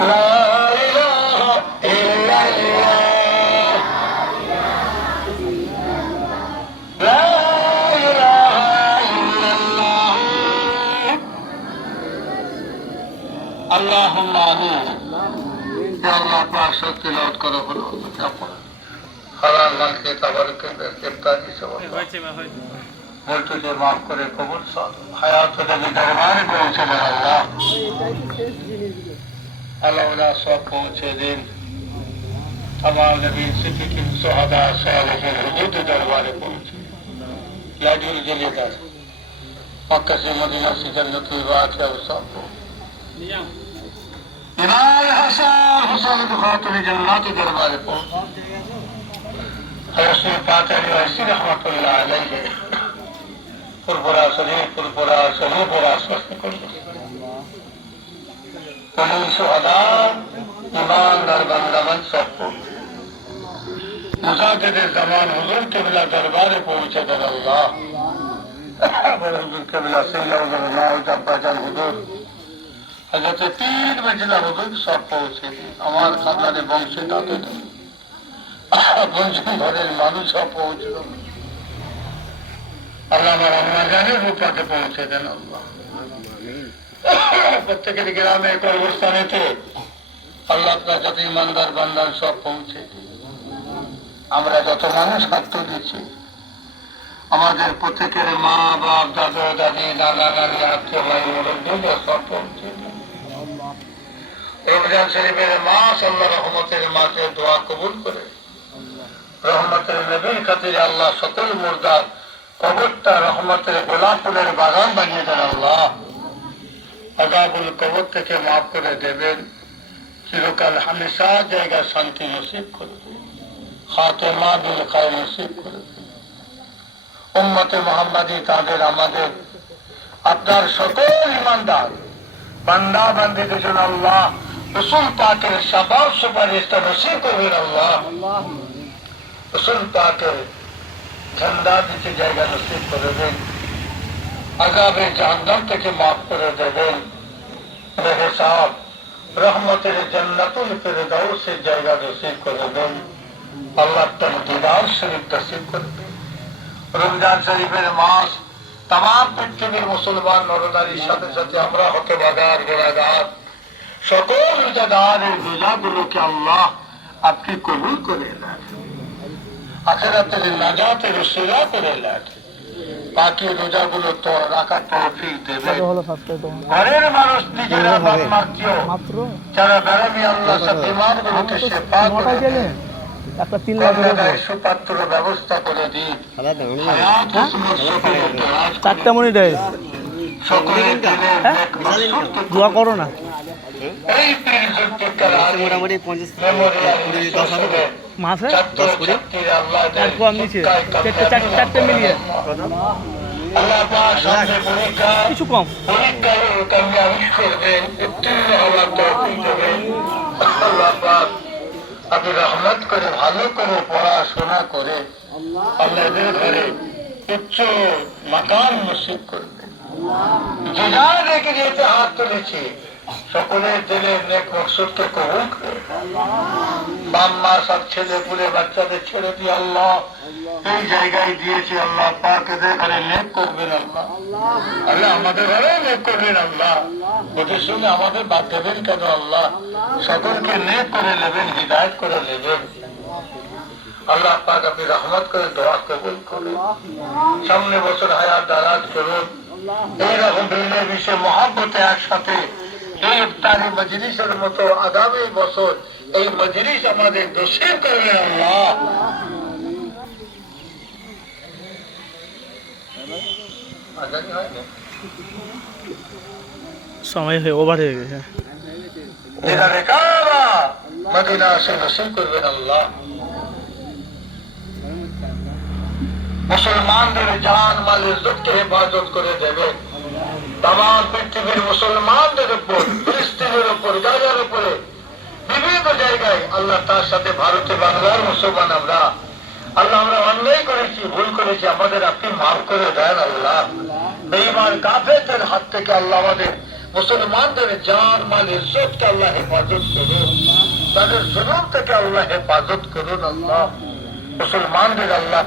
لا إله إلا الله لا إله إلا الله اللهم آمين يا الله پاک سب تلاوت کرو بولو کیا پڑھا حلال مال کے تبارک کے افطاری سے বলতে যে মাফ করে কবুল হায়াত নবী দরবারে পৌঁছে দেন আল্লাহ আল্লাহ সব পৌঁছে দিন तमाम नबी सिद्दीकीन शुहदा सालिहीन हुजूर दरबारे पहुंचे लाडली जलीदा मक्का से मदीना से जन्नत की बात है उस सबको इमाम हसन हुसैन खातून जन्नत दरबारे पहुंचे रसूल पाक अलैहि रहमतुल्लाह अलैहि पुरपुरा शरीफ स्वस्थ कर कबूल शुहदा ईमानदार बंदावन सब पहुंचे मुजाहिद जमान हुजूर किबला दरबारे पहुंचे देन अल्लाह बड़े हुजूर किबला सैयद हुजूर जब्बाजान हुजूर हजरत तीन मंजिला हुजूर सब पहुंचे আমার খানদানে বংশে দাদু বংশধরের মানুষ সব পৌঁছল আল্লাহ আমার আম্মা জানের রূপাকে পৌঁছে দেন আল্লাহ প্রত্যেকের গ্রামে কবরস্থানেতে আল্লাহ আপনার যত ইমানদার বান্দার সব পৌঁছে আমরা যত মানুষ হাত দিচ্ছি আমাদের প্রত্যেকের মা বাপ দাদু দাদি নানা নানি আত্মীয় ভাই মুরব্বী সব পৌঁছে রমজান শরীফের মাস আল্লাহ রহমতের মাসে দোয়া কবুল করে রহমতের নবীর খাতিরে আল্লাহ সকল মুর্দার কবরটা রহমতের গোলাপ ফুলের বাগান বানিয়ে দেন আল্লাহ আযাবুল কবর থেকে মাফ করে দেবেন চিরকাল হামেশা জায়গা শান্তি নসিব করে দেবেন খাতেমা বিল খায়র নসিব করে দেবেন উম্মতে মুহাম্মাদি তাদের আমাদের আপনার সকল ঈমানদার বান্দা বান্দীদের জন্য আল্লাহ রাসূল পাকের শাফাত সুপারিশটা নসিব করবেন আল্লাহ রাসূল পাকের ঝান্ডা দিতে জায়গা নসিব করে দেন আযাবে জাহান্নাম থেকে মাফ করে দেবেন বেহিসাব রহমতের জান্নাতুল ফিরদাউসের জায়গা নসিব করে দেন আল্লাহ তাআলা দিদার শরীফ নসিব করে দেন রমজান শরীফের মাস तमाम পৃথিবীর মুসলমান নরনারীর সাথে সাথে আমরা হতে বাগার গুনাহগার সকল রোজাদারের রোজাগুলোকে আল্লাহ আপনি কবুল করে নেন আখিরাতের নাজাতের উসিলা করে নেন বাকি রোজাগুলো তো রাখার তৌফিক দেবেন ঘরের মানুষ নিজেরা মাত্র যারা বেরামি আল্লাহ সাথে ইমানগুলোকে শেফা করে দেন একটা 3 লাখ সুপাত্র ব্যবস্থা করে দিন চারটা মনিটাইজ সকলের দোয়া করো না এই মোটামুটি 50 মাসে 10 করে আর কম নিচে চারটে মিলিয়ে আল্লাহ পাক সামনে পরীক্ষা কিছু কম পরীক্ষার কামিয়াবি করবেন উত্তীর্ণ হওয়ার তৌফিক দেবেন আল্লাহ পাক আপনি রহমত করে ভালো করে পড়াশোনা করে আল্লাহদের ঘরে উচ্চ মাকাম নসিব করবেন যে যারা রেখে যেতে হাত তুলেছি সকলের দিলের নেক মকসুদকে কবুল করে বাপ মা সব ছেলে পুলে বাচ্চাদের ছেড়ে দিয়ে আল্লাহ এই জায়গায় দিয়েছি আল্লাহ পাক এদের ঘরে নেক করবেন আল্লাহ আল্লাহ আমাদের ঘরে নেক করবেন আল্লাহ ওদের সঙ্গে আমাদের বাদ দেবেন কেন আল্লাহ সকলকে নেক করে নেবেন হিদায়ত করে নেবেন আল্লাহ পাক আপনি রহমত করে দোয়া কবুল করুন সামনে বছর হায়াত দারাজ করুন এইরকম বিভিন্ন বিষয়ে মহব্বতে একসাথে এই ইফতারি মজলিসের মতো আগামী বছর এই মজলিস আমাদের নসিব করবেন আল্লাহ সময় হয়ে ওভার হয়ে গেছে মদিনা সে নসিব করবেন আল্লাহ মুসলমানদের জান মাল ইজ্জতকে হেফাজত করে দেবেন तमाम পৃথিবীর মুসলমানদের উপর ফিলিস্তিনের উপর গাজার উপরে বিভিন্ন জায়গায় আল্লাহ তার সাথে ভারতে বাংলার মুসলমান আমরা আল্লাহ আমরা অন্যায় করেছি ভুল করেছি আমাদের আপনি মাফ করে দেন আল্লাহ বেঈমান কাফেরদের হাত থেকে আল্লাহ আমাদের মুসলমানদের জান মাল ইজ্জতকে আল্লাহ হেফাজত করুন, তাদের জুলুম থেকে আল্লাহ হেফাজত করুন। আল্লাহ মুসলমানদের আল্লাহ